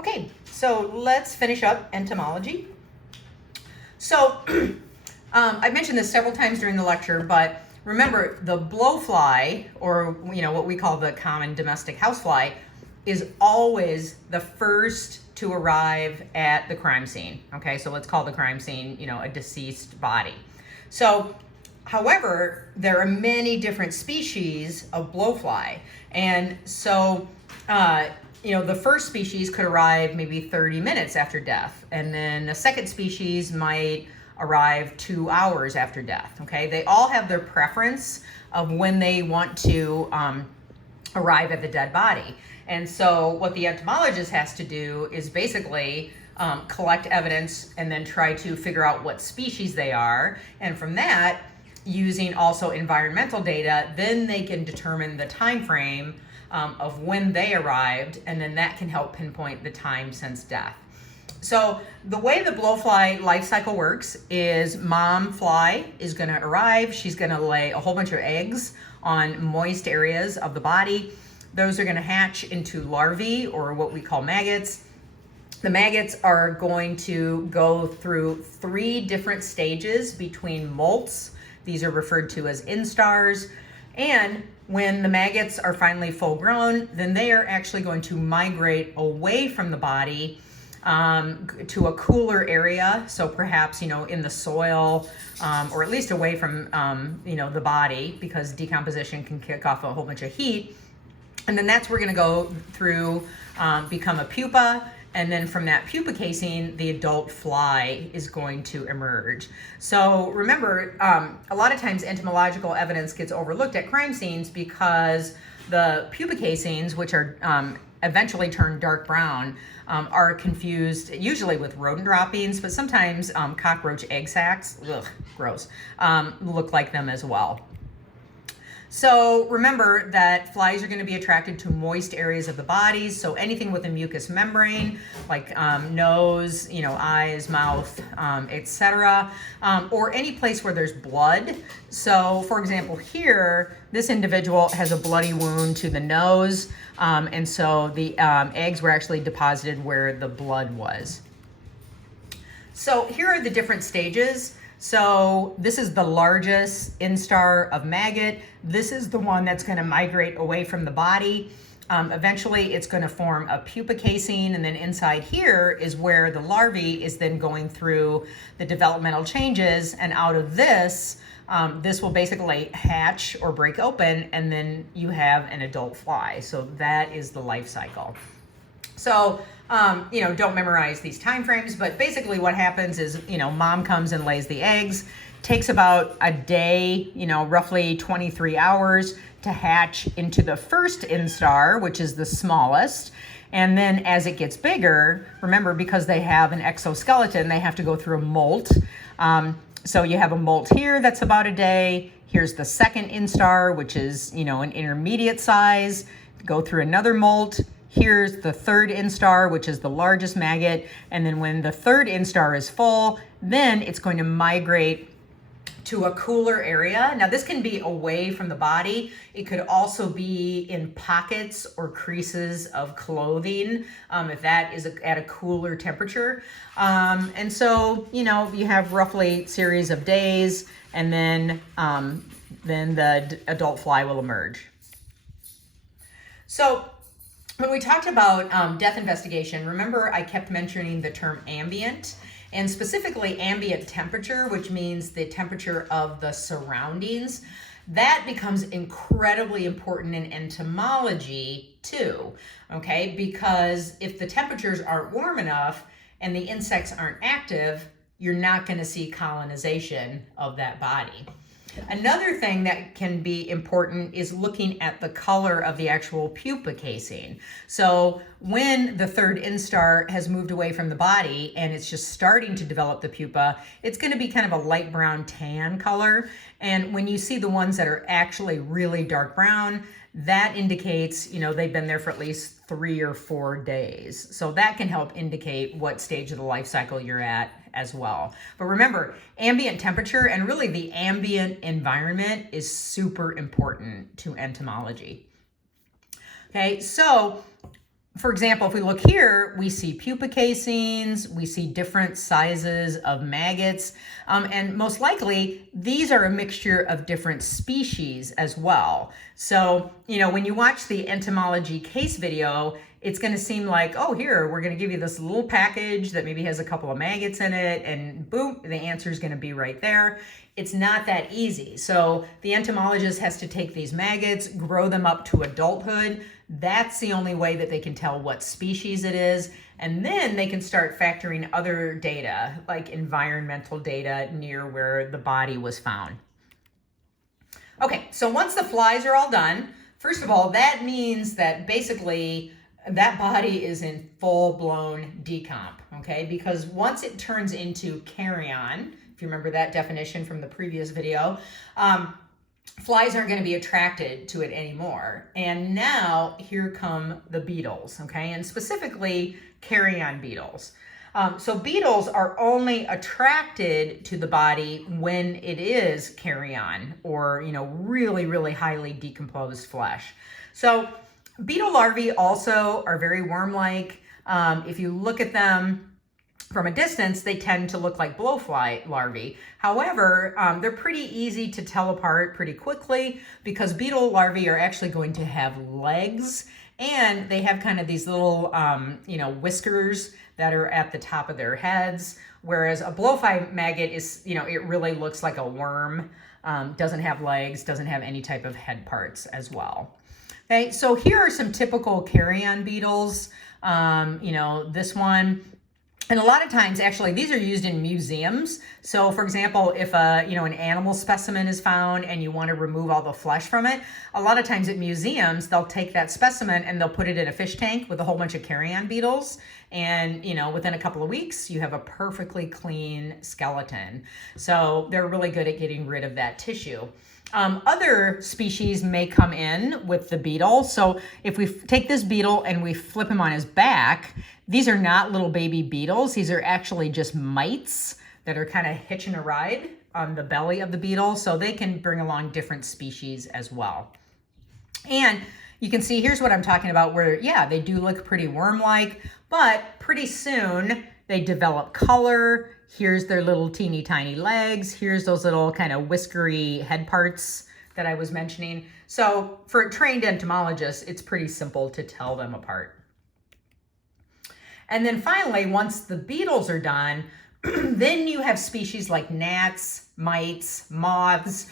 Okay, so let's finish up entomology. So I've mentioned this several times during the lecture, but remember the blowfly, or what we call the common domestic housefly, is always the first to arrive at the crime scene. Okay, so let's call the crime scene, a deceased body. So, however, there are many different species of blowfly, and so the first species could arrive maybe 30 minutes after death, and then a second species might arrive 2 hours after death. Okay, they all have their preference of when they want to arrive at the dead body. And so what the entomologist has to do is basically collect evidence and then try to figure out what species they are. And from that, using also environmental data, then they can determine the time frame of when they arrived, and then that can help pinpoint the time since death. So the way the blowfly life cycle works is mom fly is going to arrive. She's going to lay a whole bunch of eggs on moist areas of the body. Those are going to hatch into larvae, or what we call maggots. The maggots are going to go through 3 different stages between molts. These are referred to as instars. And when the maggots are finally full grown, then they are actually going to migrate away from the body to a cooler area. So perhaps, in the soil, or at least away from, the body, because decomposition can kick off a whole bunch of heat. And then that's where we're going to go through, become a pupa. And then from that pupa casing, the adult fly is going to emerge. So remember, a lot of times entomological evidence gets overlooked at crime scenes because the pupa casings, which are eventually turn dark brown, are confused usually with rodent droppings, but sometimes cockroach egg sacs, ugh, gross, look like them as well. So remember that flies are going to be attracted to moist areas of the body. So anything with a mucous membrane, like nose, eyes, mouth, etc., or any place where there's blood. So for example, here, this individual has a bloody wound to the nose. And so the eggs were actually deposited where the blood was. So here are the different stages. So this is the largest instar of maggot. This is the one that's going to migrate away from the body. Eventually, it's going to form a pupa casing, and then inside here is where the larvae is then going through the developmental changes, and out of this, this will basically hatch or break open, and then you have an adult fly. So that is the life cycle. So, don't memorize these time frames, but basically what happens is, mom comes and lays the eggs, takes about a day, roughly 23 hours to hatch into the first instar, which is the smallest. And then as it gets bigger, remember, because they have an exoskeleton, they have to go through a molt. So you have a molt here that's about a day. Here's the second instar, which is, an intermediate size. Go through another molt. Here's the third instar, which is the largest maggot. And then when the third instar is full, then it's going to migrate to a cooler area. Now this can be away from the body. It could also be in pockets or creases of clothing, if that is at a cooler temperature. And so, you have roughly series of days, and then the adult fly will emerge. So when we talked about death investigation, remember I kept mentioning the term ambient, and specifically ambient temperature, which means the temperature of the surroundings. That becomes incredibly important in entomology too, okay? Because if the temperatures aren't warm enough and the insects aren't active, you're not going to see colonization of that body. Another thing that can be important is looking at the color of the actual pupa casing. So when the third instar has moved away from the body and it's just starting to develop the pupa, it's going to be kind of a light brown tan color. And when you see the ones that are actually really dark brown, that indicates, they've been there for at least 3 or 4 days. So that can help indicate what stage of the life cycle you're at as well. But remember, ambient temperature and really the ambient environment is super important to entomology. Okay, so for example, if we look here, we see pupa casings, we see different sizes of maggots, and most likely these are a mixture of different species as well. So, when you watch the entomology case video, it's going to seem like, oh, here, we're going to give you this little package that maybe has a couple of maggots in it, and boom, the answer is going to be right there. It's not that easy. So the entomologist has to take these maggots, grow them up to adulthood. That's the only way that they can tell what species it is. And then they can start factoring other data, like environmental data near where the body was found. Okay, so once the flies are all done, first of all, that means that basically that body is in full-blown decomp, okay? Because once it turns into carrion, if you remember that definition from the previous video, flies aren't going to be attracted to it anymore. And now here come the beetles, okay? And specifically carrion beetles. So beetles are only attracted to the body when it is carrion or, really, really highly decomposed flesh. So beetle larvae also are very worm-like. If you look at them from a distance, they tend to look like blowfly larvae. However, they're pretty easy to tell apart pretty quickly because beetle larvae are actually going to have legs, and they have kind of these little, whiskers that are at the top of their heads, whereas a blowfly maggot is, it really looks like a worm, doesn't have legs, doesn't have any type of head parts as well. Okay, so here are some typical carrion beetles. This one. And a lot of times, actually, these are used in museums. So, for example, if an animal specimen is found and you want to remove all the flesh from it, a lot of times at museums, they'll take that specimen and they'll put it in a fish tank with a whole bunch of carrion beetles. And, within a couple of weeks, you have a perfectly clean skeleton. So they're really good at getting rid of that tissue. Other species may come in with the beetle. So if we take this beetle and we flip him on his back, these are not little baby beetles. These are actually just mites that are kind of hitching a ride on the belly of the beetle. So they can bring along different species as well. And you can see here's what I'm talking about where, yeah, they do look pretty worm-like, but pretty soon they develop color. Here's their little teeny tiny legs. Here's those little kind of whiskery head parts that I was mentioning. So for trained entomologists, it's pretty simple to tell them apart. And then finally, once the beetles are done, then you have species like gnats, mites, moths,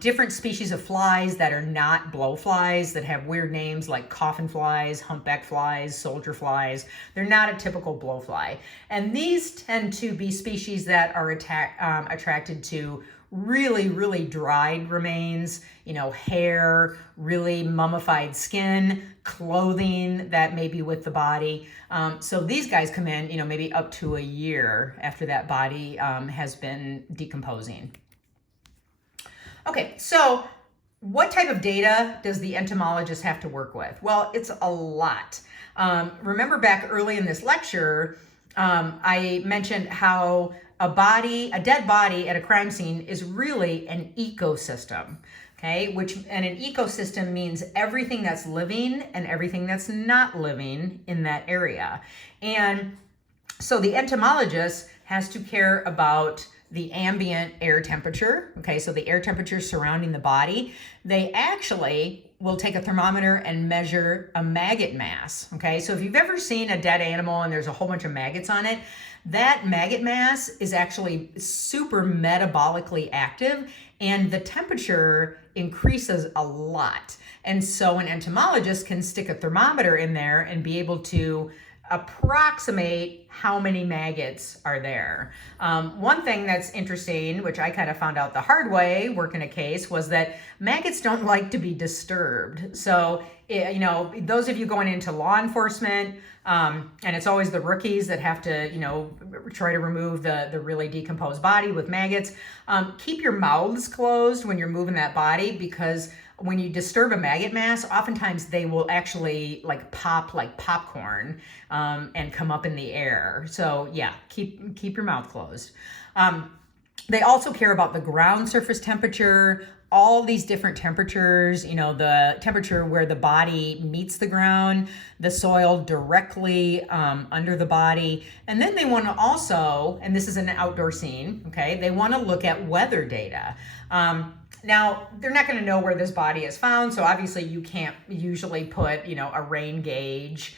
different species of flies that are not blowflies that have weird names like coffin flies, humpback flies, soldier flies. They're not a typical blowfly. And these tend to be species that are attracted to really, really dried remains, hair, really mummified skin, clothing that may be with the body. So these guys come in, maybe up to a year after that body has been decomposing. Okay, so what type of data does the entomologist have to work with? Well, it's a lot. Remember back early in this lecture, I mentioned how a dead body at a crime scene is really an ecosystem, okay? And an ecosystem means everything that's living and everything that's not living in that area. And so the entomologist has to care about the ambient air temperature, okay? So the air temperature surrounding the body. They actually will take a thermometer and measure a maggot mass, okay? So if you've ever seen a dead animal and there's a whole bunch of maggots on it, that maggot mass is actually super metabolically active and the temperature increases a lot. And so an entomologist can stick a thermometer in there and be able to approximate how many maggots are there. One thing that's interesting, which I kind of found out the hard way working a case, was that maggots don't like to be disturbed. So, those of you going into law enforcement, and it's always the rookies that have to, try to remove the really decomposed body with maggots. Keep your mouths closed when you're moving that body, because when you disturb a maggot mass, oftentimes they will actually pop like popcorn and come up in the air. So yeah, keep your mouth closed. They also care about the ground surface temperature, all these different temperatures, you know, the temperature where the body meets the ground, the soil directly under the body. And then they want to also, and this is an outdoor scene, okay, they want to look at weather data. Now, they're not going to know where this body is found, so obviously you can't usually put, you know, a rain gauge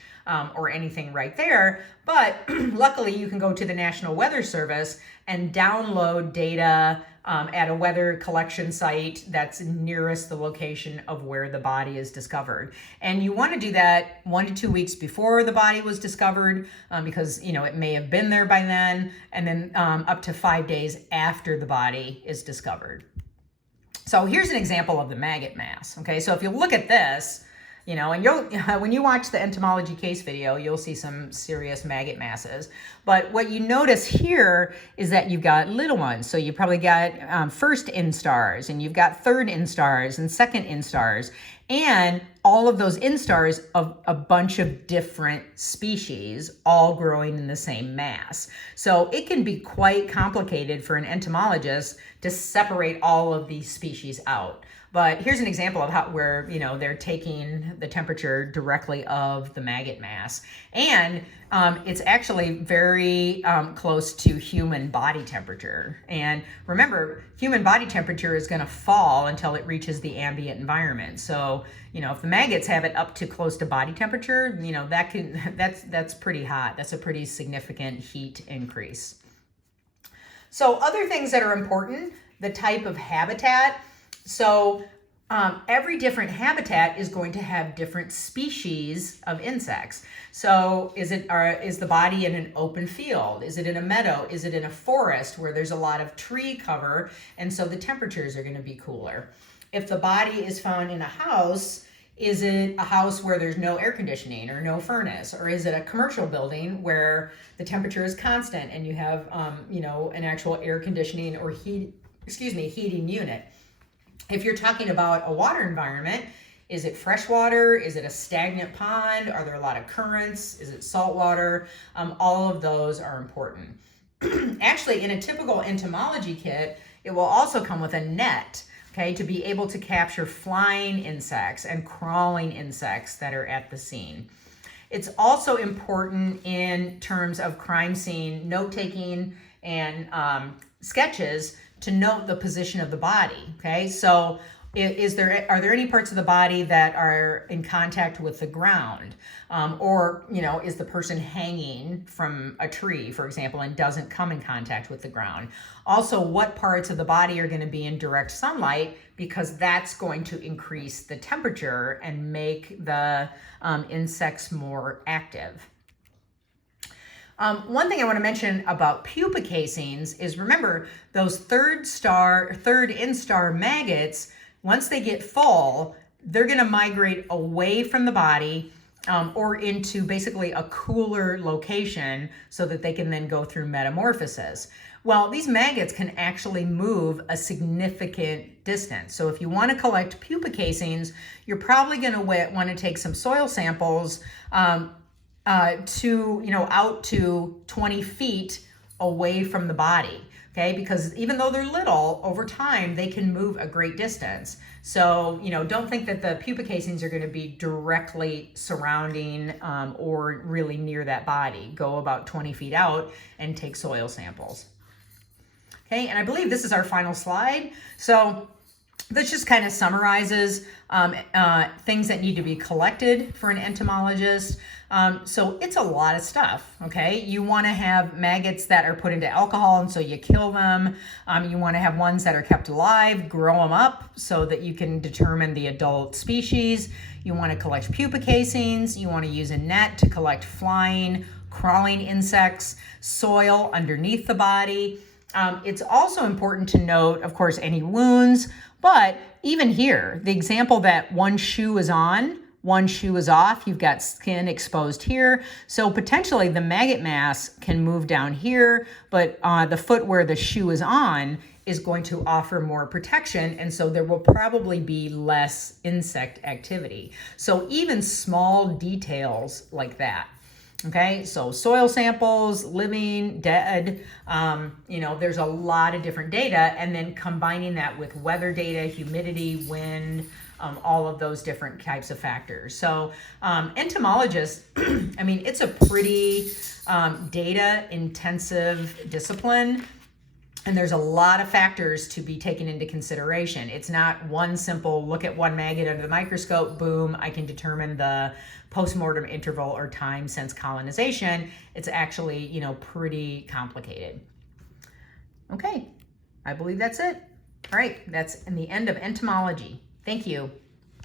or anything right there, but luckily you can go to the National Weather Service and download data at a weather collection site that's nearest the location of where the body is discovered. And you want to do that 1 to 2 weeks before the body was discovered because, you know, it may have been there by then, and then up to 5 days after the body is discovered. So here's an example of the maggot mass. Okay, so if you look at this, you know, and you'll, when you watch the entomology case video, you'll see some serious maggot masses. But what you notice here is that you've got little ones. So you probably got first instars, and you've got third instars and second instars, and all of those instars of a bunch of different species all growing in the same mass. So it can be quite complicated for an entomologist to separate all of these species out. But here's an example of how where, you know, they're taking the temperature directly of the maggot mass. And it's actually very close to human body temperature. And remember, human body temperature is going to fall until it reaches the ambient environment. So, you know, if the maggots have it up to close to body temperature, you know, that's pretty hot. That's a pretty significant heat increase. So other things that are important, the type of habitat. So every different habitat is going to have different species of insects. So is the body in an open field? Is it in a meadow? Is it in a forest where there's a lot of tree cover, and so the temperatures are going to be cooler? If the body is found in a house, is it a house where there's no air conditioning or no furnace? Or is it a commercial building where the temperature is constant and you have you know, an actual air conditioning or heating unit? If you're talking about a water environment, is it freshwater? Is it a stagnant pond? Are there a lot of currents? Is it saltwater? All of those are important. Actually, in a typical entomology kit, it will also come with a net, okay, to be able to capture flying insects and crawling insects that are at the scene. It's also important in terms of crime scene note-taking and sketches to note the position of the body, okay? So are there any parts of the body that are in contact with the ground? Or, you know, is the person hanging from a tree, for example, and doesn't come in contact with the ground? Also, what parts of the body are going to be in direct sunlight, because that's going to increase the temperature and make the insects more active. One thing I want to mention about pupa casings is, remember, those third instar maggots, once they get full, they're going to migrate away from the body or into basically a cooler location so that they can then go through metamorphosis. Well, these maggots can actually move a significant distance. So if you want to collect pupa casings, you're probably going to want to take some soil samples out to 20 feet away from the body, okay? Because even though they're little, over time, they can move a great distance. So, you know, don't think that the pupa casings are going to be directly surrounding or really near that body. Go about 20 feet out and take soil samples. Okay, and I believe this is our final slide. So this just kind of summarizes things that need to be collected for an entomologist. So it's a lot of stuff, okay? You want to have maggots that are put into alcohol, and so you kill them. You want to have ones that are kept alive, grow them up so that you can determine the adult species. You want to collect pupa casings. You want to use a net to collect flying, crawling insects, soil underneath the body. It's also important to note, of course, any wounds, but even here, the example that one shoe is on, one shoe is off, you've got skin exposed here. So potentially the maggot mass can move down here, but the foot where the shoe is on is going to offer more protection, and so there will probably be less insect activity. So even small details like that. Okay, so soil samples, living, dead, there's a lot of different data, and then combining that with weather data, humidity, wind, all of those different types of factors. So entomologists, I mean, it's a pretty data intensive discipline. And there's a lot of factors to be taken into consideration. It's not one simple look at one maggot under the microscope, boom, I can determine the postmortem interval or time since colonization. It's actually, pretty complicated. Okay, I believe that's it. All right, that's the end of entomology. Thank you.